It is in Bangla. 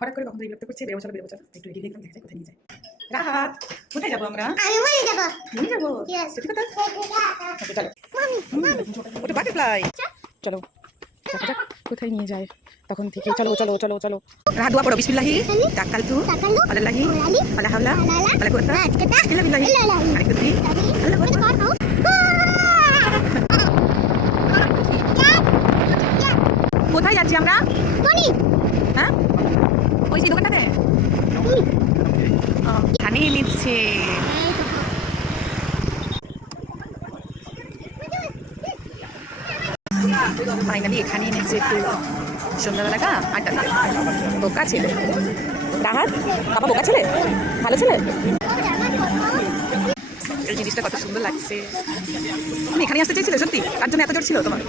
হঠাৎ করে কখন বিরক্ত করছে, বেরোবো চলো একটু রেডি দেখলাম, দেখা যায় কোথায় নিয়ে যায়। রাহাত, কোথায় যাবো আমরা? নিয়ে যাবো সত্যি কথা। চলো ওটা বাটারফ্লাই, চলো দেখা যাক কোথায় নিয়ে যায় তখন থেকে। চলো চলো চলো চলো। রাহাত দোয়া পড়ো, বিসমিল্লাহি তাকালতু আলাল্লাহি ওয়ালা হাওলা ওয়ালা কুওয়াতা ইল্লা বিল্লাহি আলাইকুম বি আল্লাহু আকবার। কোথায় যাচ্ছি আমরা? হ্যাঁ ওই সেই দোকানটাতে এখানে নিচ্ছে। ফাইনালি এখানে এনেছে একটু সন্ধ্যাবেলাটা আড্ডা দিয়ে। বোকা ছেলে রাহাত, বাবা বোকা ছেলে, ভালো ছেলে। এই জিনিসটা কত সুন্দর লাগছে। তুমি এখানে আসতে চেয়েছিলে সত্যি? তার জন্য এত জোর ছিল তোমার?